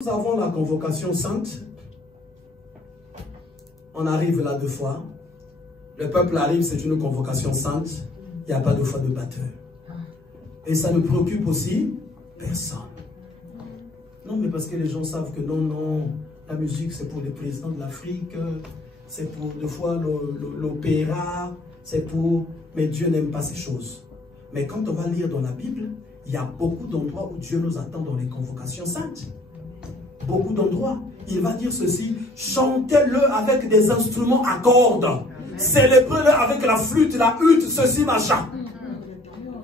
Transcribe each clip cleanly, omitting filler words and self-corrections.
Nous avons la convocation sainte. On arrive là 2 fois. Le peuple arrive, c'est une convocation sainte. Il n'y a pas 2 fois de batteur. Et ça ne préoccupe aussi personne. Non, mais parce que les gens savent que non, la musique c'est pour les présidents de l'Afrique, c'est pour 2 fois l'opéra, c'est pour... Mais Dieu n'aime pas ces choses. Mais quand on va lire dans la Bible, il y a beaucoup d'endroits où Dieu nous attend dans les convocations saintes. Beaucoup d'endroits. Il va dire ceci, chantez-le avec des instruments à cordes, célébrez-le avec la flûte, la hutte, ceci, machin.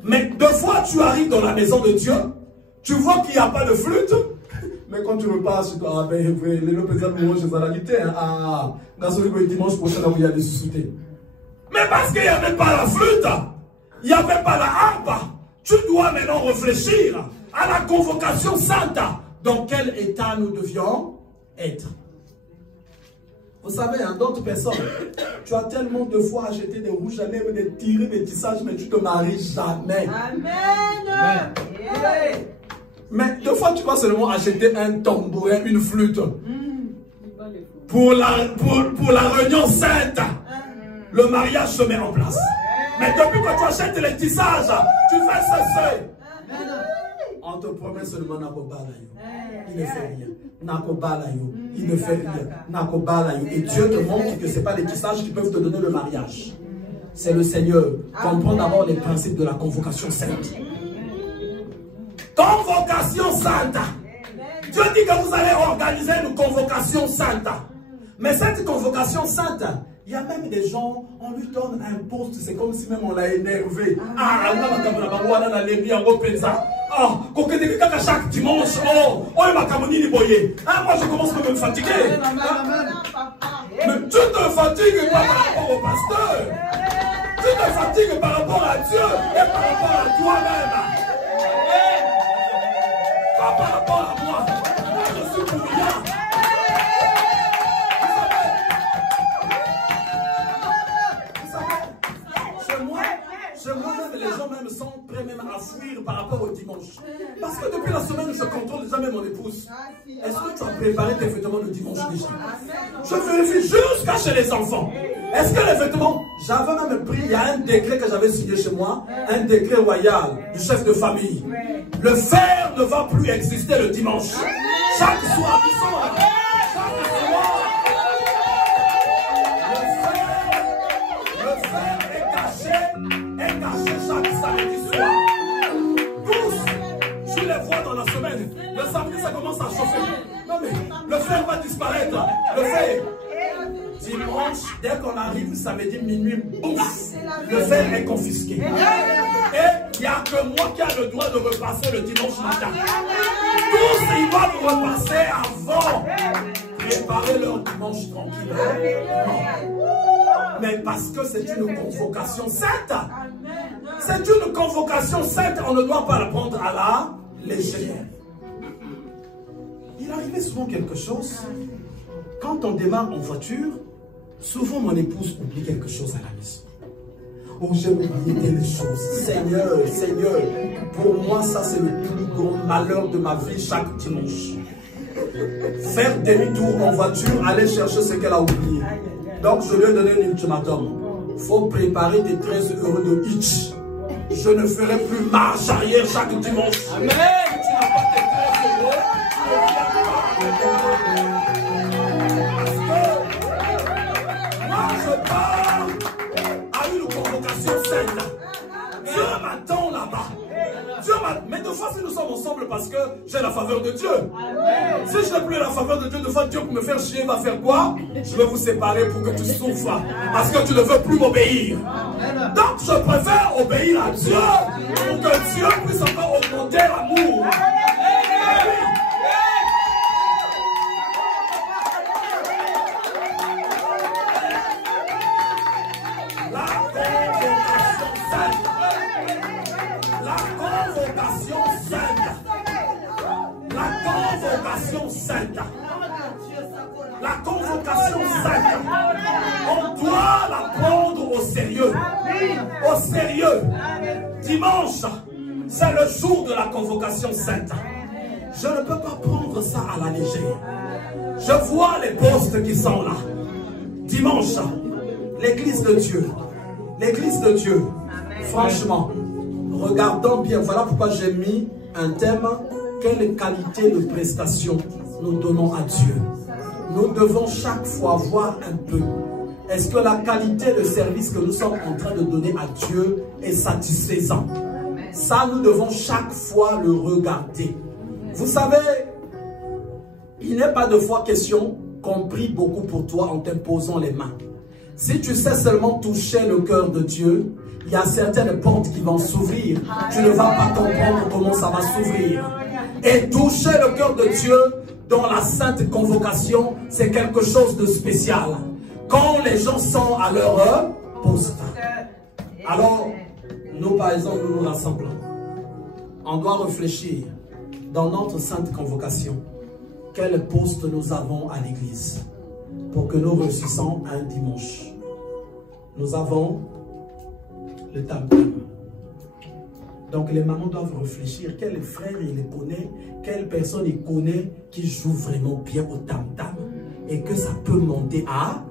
Mais 2 fois tu arrives dans la maison de Dieu, tu vois qu'il n'y a pas de flûte, mais quand tu repasses, tu dois, ah ben, le président de mon jeu, dimanche prochain, il y a des suscités. Mais parce qu'il n'y avait pas la flûte, il n'y avait pas la harpe, tu dois maintenant réfléchir à la convocation sainte. Dans quel état nous devions être? Vous savez, hein, d'autres personnes, tu as tellement de fois acheté des rouges à lèvres, des tirés, des tissages, mais tu ne te maries jamais. Amen. Mais 2 fois, tu vas seulement acheter un tambourin, une flûte. Pour la réunion sainte, le mariage se met en place. Mais depuis que tu achètes les tissages, tu fais cesser. On te promet seulement Nakobalayo. Il ne fait rien. Nakobalayo. Il ne fait rien. Nakobalayo. Et Dieu te montre que ce n'est pas les tissages qui peuvent te donner le mariage. C'est le Seigneur. Comprends d'abord les principes de la convocation sainte. Convocation sainte. Dieu dit que vous allez organiser une convocation sainte. Mais cette convocation sainte, il y a même des gens, on lui donne un poste, c'est comme si même on l'a énervé. Ah, chaque dimanche, moi je commence à me fatiguer. Mais tu te fatigues pas par rapport au pasteur. Tu te fatigues par rapport à Dieu et par rapport à toi-même. Pas par rapport à moi. Moi je suis pour rien. Chez moi-même, les gens même sont prêts même à fuir par rapport au dimanche. Parce que depuis la semaine, je contrôle jamais mon épouse. Est-ce que tu as préparé tes vêtements le dimanche déjà? Je vérifie jusqu'à chez les enfants. Est-ce que les vêtements... J'avais même pris, il y a un décret que j'avais signé chez moi, un décret royal du chef de famille. Le fer ne va plus exister le dimanche. Chaque soir, ils sont là. Chaque samedi soir. Tous, je les vois dans la semaine. Le samedi, ça commence à chauffer. Non mais, le fer va disparaître. Le fer. Dimanche, dès qu'on arrive, samedi, minuit, bouf, le fer est confisqué. Et il n'y a que moi qui a le droit de repasser le dimanche matin. Tous, ils doivent repasser avant. Préparer leur dimanche tranquille. Mais parce que c'est une convocation sainte. C'est une convocation sainte, on ne doit pas la prendre à la légère. Il arrivait souvent quelque chose. Quand on démarre en voiture, souvent mon épouse oublie quelque chose à la maison. Oh, j'ai oublié telle chose. Seigneur, Seigneur, pour moi, ça c'est le plus grand malheur de ma vie chaque dimanche. Faire demi-tour en voiture, aller chercher ce qu'elle a oublié. Donc je lui ai donné un ultimatum. Il faut préparer des 13 € de hitch. Je ne ferai plus marche arrière chaque dimanche. Amen. Si tu n'as pas tes 13 €, tu ne viens pas. Parce que moi, je pars à une convocation sainte. Dieu m'attend là-bas. Mais 2 fois, si nous sommes ensemble, parce que j'ai la faveur de Dieu. Amen. Si je n'ai plus la faveur de Dieu, 2 fois, Dieu pour me faire chier va faire quoi? Je vais vous séparer pour que tu souffres. Parce que tu ne veux plus m'obéir. Donc, je préfère obéir à Dieu pour que Dieu puisse encore augmenter l'amour. La convocation sainte. La convocation sainte. La convocation sainte. On doit la prendre au sérieux. Au sérieux. Dimanche, c'est le jour de la convocation sainte. Je ne peux pas prendre ça à la légère. Je vois les postes qui sont là. Dimanche, l'église de Dieu. L'église de Dieu. Franchement, regardons bien. Voilà pourquoi j'ai mis un thème. Quelle qualité de prestation nous donnons à Dieu? Nous devons chaque fois voir un peu. Est-ce que la qualité de service que nous sommes en train de donner à Dieu est satisfaisante? Ça, nous devons chaque fois le regarder. Vous savez, il n'est pas de fois question qu'on prie beaucoup pour toi en t'imposant les mains. Si tu sais seulement toucher le cœur de Dieu, il y a certaines portes qui vont s'ouvrir. Tu ne vas pas comprendre comment ça va s'ouvrir. Et toucher le cœur de Dieu dans la sainte convocation, c'est quelque chose de spécial. Quand les gens sont à leur poste. Alors, nous par exemple, nous nous rassemblons. On doit réfléchir dans notre sainte convocation. Quel poste nous avons à l'église pour que nous réussissions un dimanche? Nous avons le tam-tam. Donc les mamans doivent réfléchir quel frère il les connaît, quelle personne il connaît qui joue vraiment bien au tam-tam et que ça peut monter à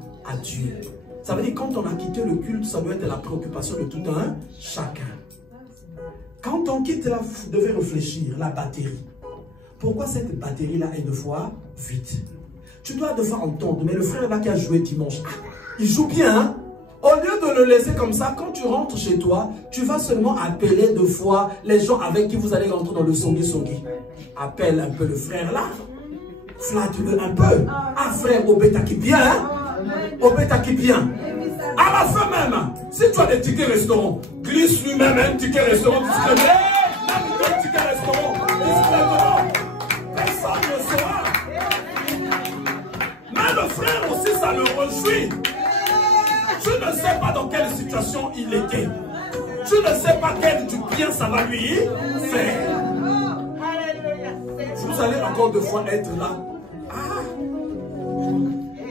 Dieu. Ça veut dire quand on a quitté le culte, ça doit être la préoccupation de tout un chacun. Quand on quitte là, vous devez réfléchir, la batterie. Pourquoi cette batterie-là est deux fois vide? Tu dois deux fois entendre, mais le frère là qui a joué dimanche, il joue bien, hein? Au lieu de le laisser comme ça, quand tu rentres chez toi, tu vas seulement appeler deux fois les gens avec qui vous allez rentrer dans le songi-songi. Appelle un peu le frère là, flatte-le un peu. Ah frère, Obeta qui vient, hein? Obeta qui vient. À la fin même, si tu as des tickets restaurant, glisse lui-même un ticket restaurant discrètement. Même un ticket restaurant discrètement. Personne ne saura. Mais le frère aussi, ça le réjouit. Je ne sais pas dans quelle situation il était. Je ne sais pas quel du bien ça va lui faire. Vous allez encore deux fois être là. Ah,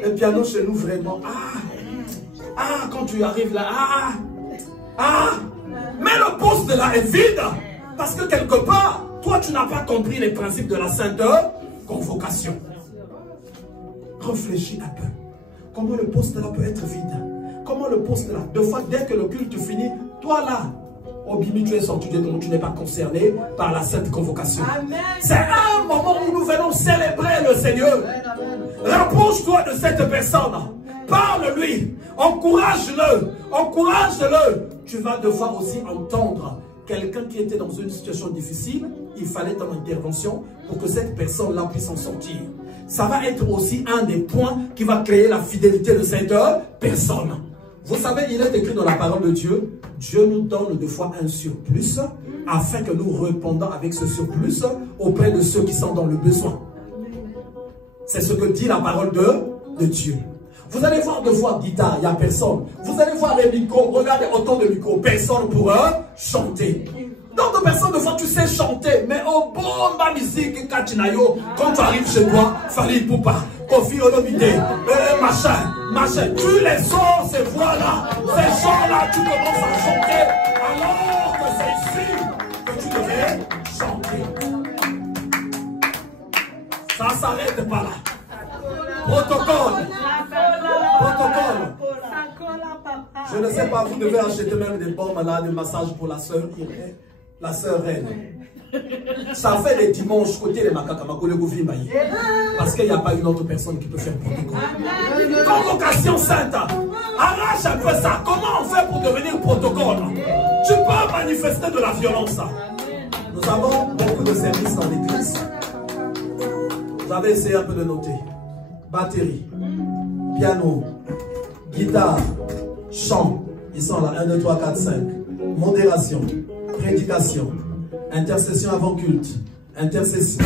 le piano chez nous vraiment. Ah, quand tu arrives là. Mais le poste là est vide. Parce que quelque part, toi tu n'as pas compris les principes de la sainte convocation. Réfléchis un peu. Comment le poste là peut être vide? Comment le poste là? Deux fois, dès que le culte finit, toi là, au Bimi, tu es sorti de ton, tu n'es pas concerné par la sainte convocation. C'est un moment où nous venons célébrer le Seigneur. Rapproche-toi de cette personne. Parle-lui. Encourage-le. Encourage-le. Tu vas devoir aussi entendre quelqu'un qui était dans une situation difficile. Il fallait ton intervention pour que cette personne-là puisse en sortir. Ça va être aussi un des points qui va créer la fidélité de cette personne. Vous savez, il est écrit dans la parole de Dieu, Dieu nous donne deux fois un surplus afin que nous répondons avec ce surplus auprès de ceux qui sont dans le besoin. C'est ce que dit la parole de Dieu. Vous allez voir deux fois guitare, il n'y a personne. Vous allez voir les micros, regardez autant de micros, personne pour chanter. D'autres personnes, de fois, tu sais chanter, mais au bon ma musique, quand tu arrives chez toi, Fali Poupa, Kofi Olomide, machin, tu les sors, ces voix-là, ces gens-là, tu commences à chanter, alors que c'est ici que tu devrais chanter. Ça ne s'arrête pas là. Protocole. Je ne sais pas, vous devez acheter même des bombes là, de massage pour la sœur Irène. La sœur Reine. Ça fait les dimanches côté les Makakamakou le Gouvimbaï. Parce qu'il n'y a pas une autre personne qui peut faire protocole. Convocation sainte. Arrache un peu ça. Comment on fait pour devenir protocole? Tu peux manifester de la violence. Nous avons beaucoup de services dans l'église. Vous avez essayé un peu de noter. Batterie, piano, guitare, chant. Ils sont là. 1, 2, 3, 4, 5. Modération. Prédication, intercession avant culte, intercession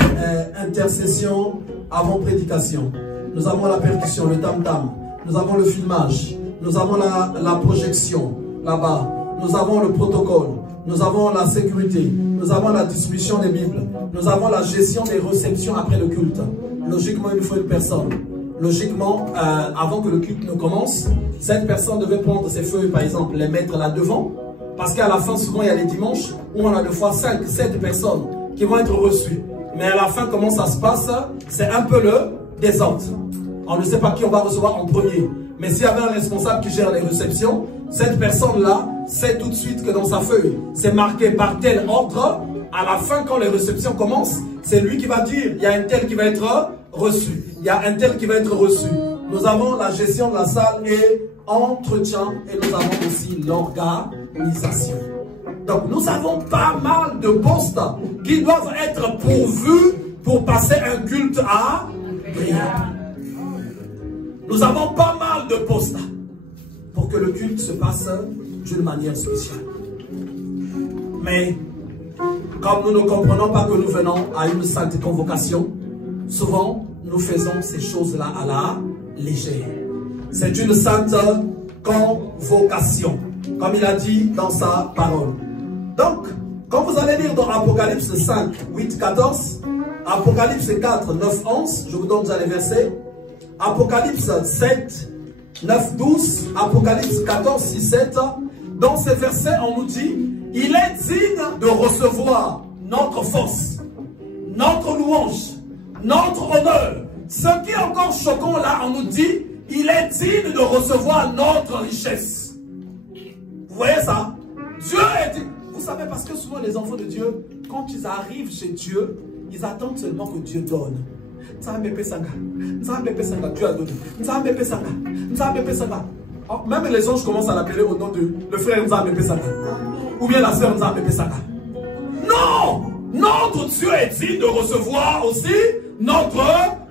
avant prédication. Nous avons la percussion, le tam-tam. Nous avons le filmage. Nous avons la projection là-bas. Nous avons le protocole. Nous avons la sécurité. Nous avons la distribution des Bibles. Nous avons la gestion des réceptions après le culte. Logiquement, il nous faut une personne. Logiquement, avant que le culte ne commence, cette personne devait prendre ses feuilles, par exemple, les mettre là devant. Parce qu'à la fin, souvent, il y a les dimanches où on a deux fois 5, 7 personnes qui vont être reçues. mais à la fin, comment ça se passe? C'est un peu le désordre. On ne sait pas qui on va recevoir en premier. Mais s'il y avait un responsable qui gère les réceptions, cette personne-là sait tout de suite que dans sa feuille, c'est marqué par tel ordre. À la fin, quand les réceptions commencent, c'est lui qui va dire, il y a un tel qui va être reçu. Il y a un tel qui va être reçu. Nous avons la gestion de la salle et entretien. Et nous avons aussi l'organisation. Donc, nous avons pas mal de postes qui doivent être pourvus pour passer un culte à prière. Nous avons pas mal de postes pour que le culte se passe d'une manière spéciale. Mais, comme nous ne comprenons pas que nous venons à une sainte convocation, souvent, nous faisons ces choses-là à la légère. C'est une sainte convocation, comme il a dit dans sa parole. Donc, quand vous allez lire dans Apocalypse 5, 8, 14, Apocalypse 4, 9, 11, je vous donne déjà les versets, Apocalypse 7, 9, 12, Apocalypse 14, 6, 7, dans ces versets, on nous dit, il est digne de recevoir notre force, notre louange, notre honneur. Ce qui est encore choquant là, on nous dit, il est digne de recevoir notre richesse. Vous voyez ça? Dieu est digne. Vous savez, parce que souvent les enfants de Dieu, quand ils arrivent chez Dieu, ils attendent seulement que Dieu donne. Dieu a donné. Même les anges commencent à l'appeler au nom de le frère Nzambe Sanga. Ou bien la sœur Nzambe Sanga. Non! Notre Dieu est digne de recevoir aussi notre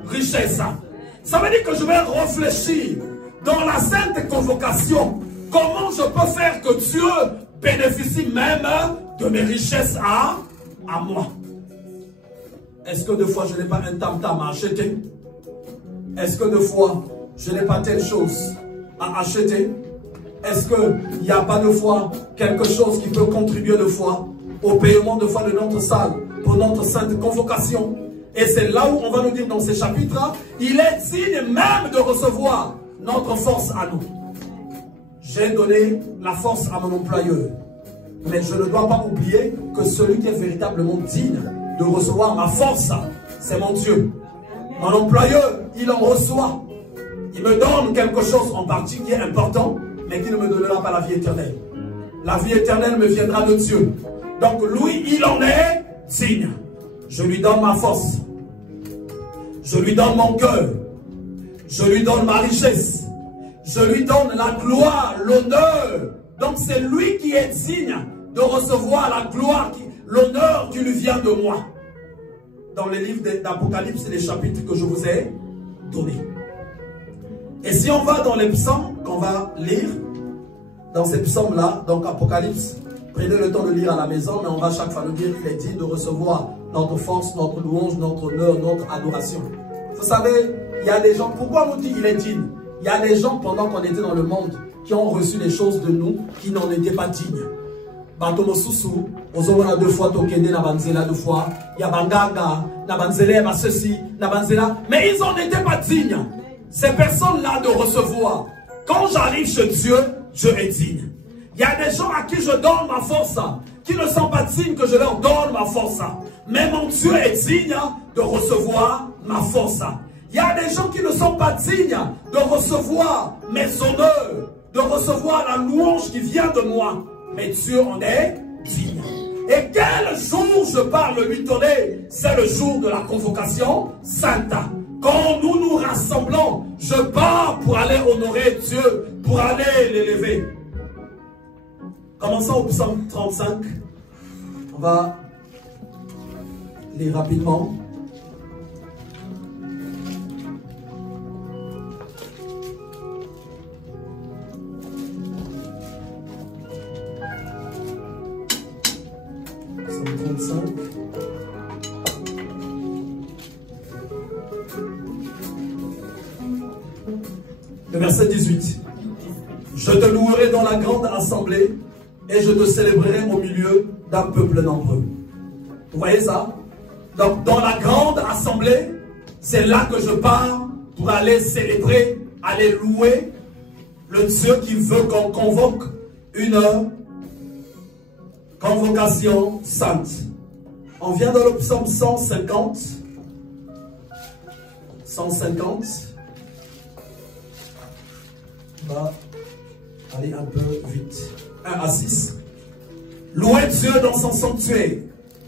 richesse. Ça veut dire que je vais réfléchir dans la sainte convocation. Comment je peux faire que Dieu bénéficie même de mes richesses à moi? Est-ce que deux fois je n'ai pas un tam-tam à acheter? Est-ce que deux fois je n'ai pas telle chose à acheter? Est-ce qu'il n'y a pas deux fois quelque chose qui peut contribuer deux fois au paiement de foi de notre salle pour notre sainte convocation? Et c'est là où on va nous dire dans ces chapitres, il est digne même de recevoir notre force à nous. J'ai donné la force à mon employeur. Mais je ne dois pas oublier que celui qui est véritablement digne de recevoir ma force, c'est mon Dieu. Mon employeur, il en reçoit. Il me donne quelque chose en partie qui est important, mais qui ne me donnera pas la vie éternelle. La vie éternelle me viendra de Dieu. Donc lui, il en est digne. Je lui donne ma force. Je lui donne mon cœur. Je lui donne ma richesse. Je lui donne la gloire, l'honneur. Donc c'est lui qui est digne de recevoir la gloire, l'honneur qui lui vient de moi. Dans les livres d'Apocalypse, c'est les chapitres que je vous ai donnés. Et si on va dans les psaumes qu'on va lire, dans ces psaumes-là, donc Apocalypse, prenez le temps de lire à la maison, mais on va chaque fois nous dire qu'il est digne de recevoir notre force, notre louange, notre honneur, notre adoration. Vous savez, il y a des gens, pourquoi on nous dit qu'il est digne? Il y a des gens, pendant qu'on était dans le monde, qui ont reçu des choses de nous, qui n'en étaient pas dignes. Batomosusu, ozomona deux fois tokende na banzela deux fois, ya banganga, na banzela ma ceci, na banzela, mais ils n'en étaient pas dignes. Ces personnes-là de recevoir. Quand j'arrive chez Dieu, Dieu est digne. Il y a des gens à qui je donne ma force, qui ne sont pas dignes que je leur donne ma force. Mais mon Dieu est digne de recevoir ma force. Il y a des gens qui ne sont pas dignes de recevoir mes honneurs, de recevoir la louange qui vient de moi. Mais Dieu en est digne. Et quel jour je pars le lui donner? C'est le jour de la convocation sainte. Quand nous nous rassemblons, je pars pour aller honorer Dieu, pour aller l'élever. Commençons au psaume 35. On va lire rapidement. Psaume 35. Le verset 18. Je te louerai dans la grande assemblée et je te célébrerai au milieu d'un peuple nombreux. Vous voyez ça? Donc dans la grande assemblée, c'est là que je pars pour aller célébrer, aller louer le Dieu qui veut qu'on convoque une convocation sainte. On vient dans le psaume 150. 150. On va aller un peu vite. 1 à 6. Louez Dieu dans son sanctuaire.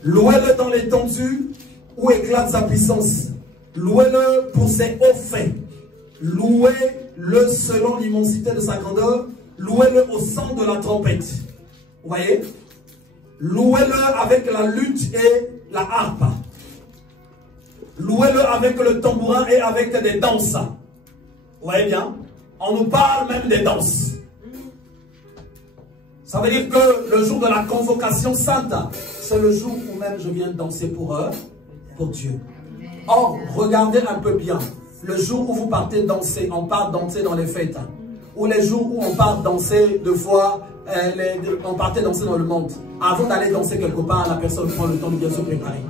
Louez-le dans l'étendue où éclate sa puissance. Louez-le pour ses hauts faits. Louez-le selon l'immensité de sa grandeur. Louez-le au son de la trompette. Vous voyez? Louez-le avec la lutte et la harpe. Louez-le avec le tambourin et avec des danses. Vous voyez bien? On nous parle même des danses. Ça veut dire que le jour de la convocation sainte, c'est le jour où même je viens danser pour Dieu. Or, regardez un peu bien. Le jour où vous partez danser, on part danser dans les fêtes. Ou les jours où on part danser, deux fois, on partait danser dans le monde. Avant d'aller danser quelque part, la personne prend le temps de bien se préparer.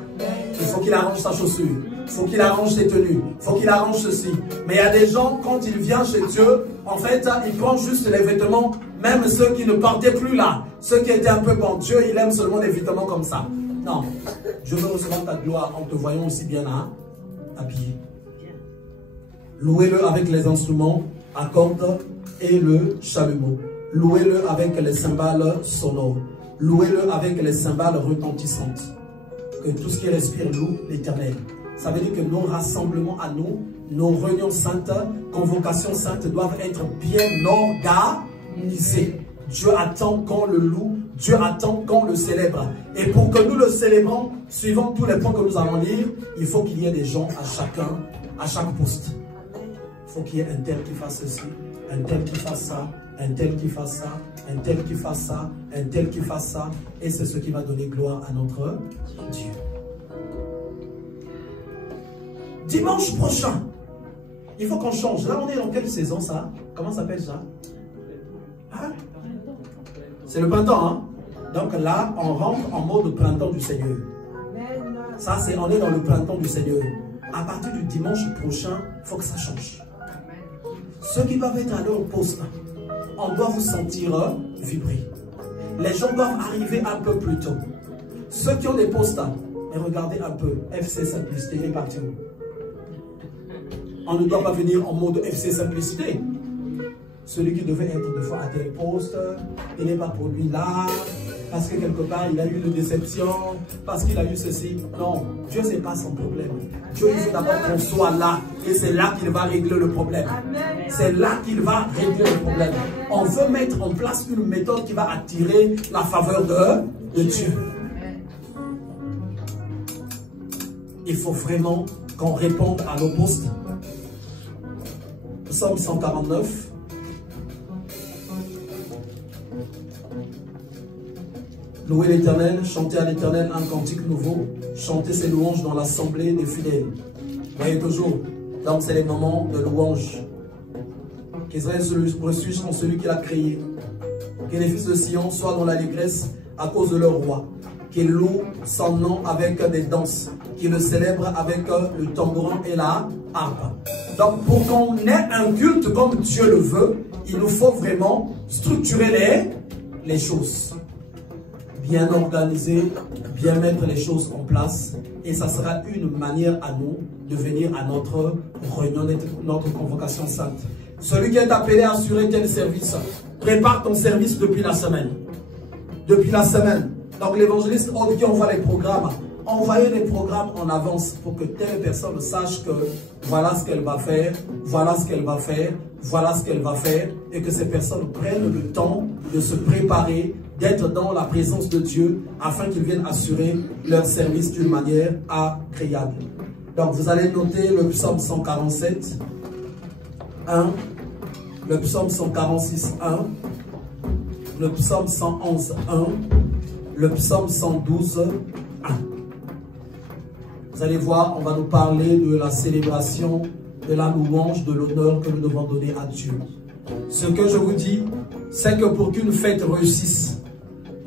Il faut qu'il arrange sa chaussure. Il faut qu'il arrange ses tenues. Il faut qu'il arrange ceci. Mais il y a des gens, quand ils viennent chez Dieu, en fait, ils prennent juste les vêtements, même ceux qui ne portaient plus là. Ceux qui étaient un peu bon. Dieu, il aime seulement des vêtements comme ça. Non. Je veux recevoir ta gloire en te voyant aussi bien là, habillé. Louez-le avec les instruments à cordes et le chalumeau. Louez-le avec les cymbales sonores. Louez-le avec les cymbales retentissantes. Que tout ce qui respire loue l'Éternel. Ça veut dire que nos rassemblements à nous, nos réunions saintes, convocations saintes doivent être bien organisées. Dieu attend qu'on le loue, Dieu attend qu'on le célèbre. Et pour que nous le célébrons, suivant tous les points que nous allons lire, il faut qu'il y ait des gens à chaque poste. Il faut qu'il y ait un tel qui fasse ceci, un tel qui fasse ça, un tel qui fasse ça, un tel qui fasse ça, un tel qui fasse ça. Et c'est ce qui va donner gloire à notre Dieu. Dimanche prochain, il faut qu'on change. Là, on est dans quelle saison ça? Comment ça s'appelle ça? Hein? C'est le printemps, hein? Donc là, on rentre en mode printemps du Seigneur. Ça, c'est on est dans le printemps du Seigneur. À partir du dimanche prochain, il faut que ça change. Ceux qui doivent être à leur poste, on doit vous sentir vibrer. Les gens doivent arriver un peu plus tôt. Ceux qui ont des postes, mais regardez un peu, FC Simplicité est parti où? On ne doit pas venir en mode FC Simplicité. Celui qui devait être deux fois à tel poste, il n'est pas pour lui là, parce que quelque part il a eu une déception, parce qu'il a eu ceci. Non, Dieu c'est pas son problème. Dieu il veut d'abord qu'on soit là, et c'est là qu'il va régler le problème. C'est là qu'il va régler le problème. On veut mettre en place une méthode qui va attirer la faveur de Dieu. Il faut vraiment qu'on réponde à nos postes. Psaume 149. Louez l'Éternel, chantez à l'Éternel un cantique nouveau, chantez ses louanges dans l'assemblée des fidèles. Vous voyez toujours, donc c'est les moments de louange. Qu'Israël se reçuisse en celui qui l'a créé. Que les fils de Sion soient dans l'allégresse à cause de leur roi. Qu'ils louent son nom avec des danses. Qu'ils le célèbrent avec le tambourin et la harpe. Donc pour qu'on ait un culte comme Dieu le veut, il nous faut vraiment structurer les choses. Bien organiser, bien mettre les choses en place. Et ça sera une manière à nous de venir à notre réunion, notre convocation sainte. Celui qui est appelé à assurer tel service, prépare ton service depuis la semaine. Depuis la semaine. Donc l'évangéliste qui envoie les programmes, envoyez les programmes en avance pour que telle personne sache que voilà ce qu'elle va faire, voilà ce qu'elle va faire, voilà ce qu'elle va faire, et que ces personnes prennent le temps de se préparer, d'être dans la présence de Dieu, afin qu'ils viennent assurer leur service d'une manière agréable. Donc vous allez noter le psaume 147, 1, le psaume 146, 1, le psaume 111, 1, le psaume 112, 1. Vous allez voir, on va nous parler de la célébration, de la louange, de l'honneur que nous devons donner à Dieu. Ce que je vous dis, c'est que pour qu'une fête réussisse,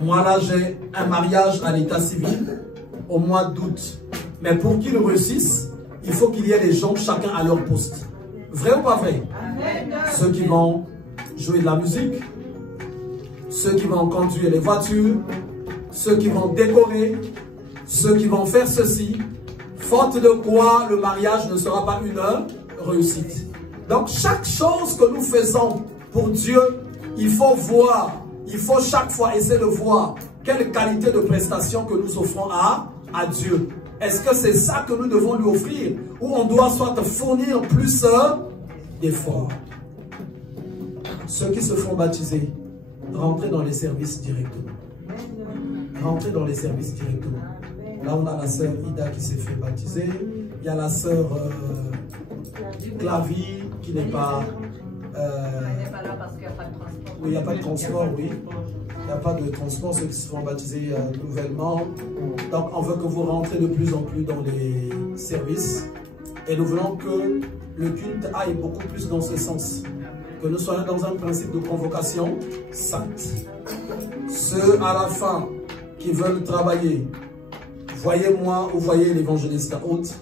moi là j'ai un mariage à l'état civil au mois d'août. Mais pour qu'il réussisse, il faut qu'il y ait des gens chacun à leur poste. Vrai ou pas vrai? Amen. Ceux qui vont jouer de la musique, ceux qui vont conduire les voitures, ceux qui vont décorer, ceux qui vont faire ceci, faute de quoi le mariage ne sera pas une réussite. Donc chaque chose que nous faisons pour Dieu, il faut voir, il faut chaque fois essayer de voir quelle qualité de prestation que nous offrons à Dieu. Est-ce que c'est ça que nous devons lui offrir ou on doit soit fournir plus d'efforts? Ceux qui se font baptiser, rentrez dans les services directement. Rentrez dans les services directement. Là, on a la sœur Ida qui s'est fait baptiser. Il y a la sœur Clavie qui n'est pas... elle n'est pas là parce qu'il n'y a pas de transport. Oui, il n'y a pas de transport, oui. Il n'y a pas de transport, ceux qui se font baptiser nouvellement. Donc, on veut que vous rentrez de plus en plus dans les services. Et nous voulons que le culte aille beaucoup plus dans ce sens. Que nous soyons dans un principe de convocation sainte. Ceux à la fin qui veulent travailler, voyez-moi ou voyez l'évangéliste Haute.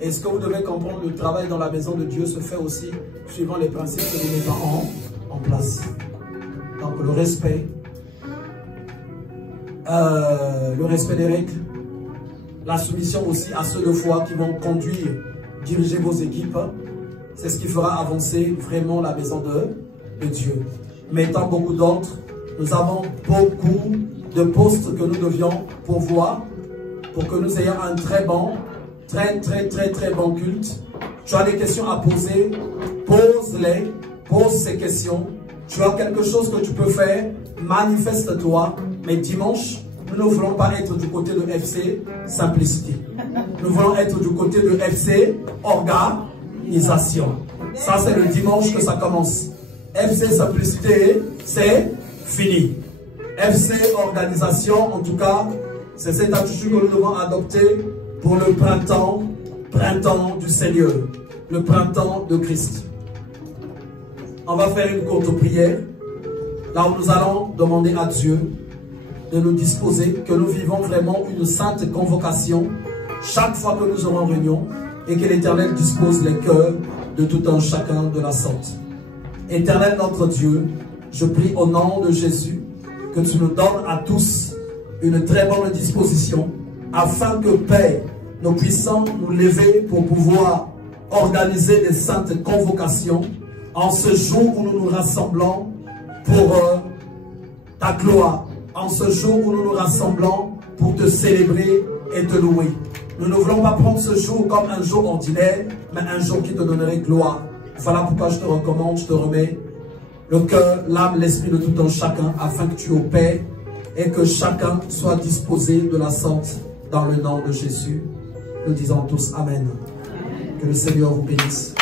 Et ce que vous devez comprendre, le travail dans la maison de Dieu se fait aussi suivant les principes que nous mettons en place. Donc le respect des règles, la soumission aussi à ceux de foi qui vont conduire, diriger vos équipes. C'est ce qui fera avancer vraiment la maison de Dieu. Mais étant beaucoup d'autres, nous avons beaucoup de postes que nous devions pourvoir pour que nous ayons un très bon culte. Tu as des questions à poser, pose-les, pose ces questions. Tu as quelque chose que tu peux faire, manifeste-toi. Mais dimanche, nous ne voulons pas être du côté de FC Simplicité. Nous voulons être du côté de FC Organisation. Ça, c'est le dimanche que ça commence. FC Simplicité, c'est fini. FC Organisation, en tout cas, c'est cette attitude que nous devons adopter pour le printemps du Seigneur, le printemps de Christ. On va faire une courte prière, là où nous allons demander à Dieu de nous disposer, que nous vivons vraiment une sainte convocation chaque fois que nous aurons réunion et que l'Éternel dispose les cœurs de tout un chacun de la sorte. Éternel notre Dieu, je prie au nom de Jésus que tu nous donnes à tous une très bonne disposition afin que, Père, nous puissions nous lever pour pouvoir organiser des saintes convocations en ce jour où nous nous rassemblons pour ta gloire, en ce jour où nous nous rassemblons pour te célébrer et te louer. Nous ne voulons pas prendre ce jour comme un jour ordinaire, mais un jour qui te donnerait gloire. Voilà pourquoi je te recommande, je te remets le cœur, l'âme, l'esprit de tout un chacun, afin que tu opères et que chacun soit disposé de la sorte dans le nom de Jésus. Nous disons tous Amen. Que le Seigneur vous bénisse.